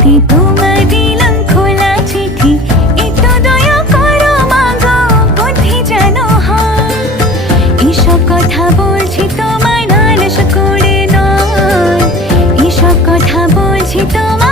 চিঠি তোমায় দিলাম খোলা চিঠি। একটু দয়া করো মাগো বুদ্ধি জানো হয়। এসব কথা বলছি তোমায় নালেশ করে নয়। এসব কথা বলছি তোমায়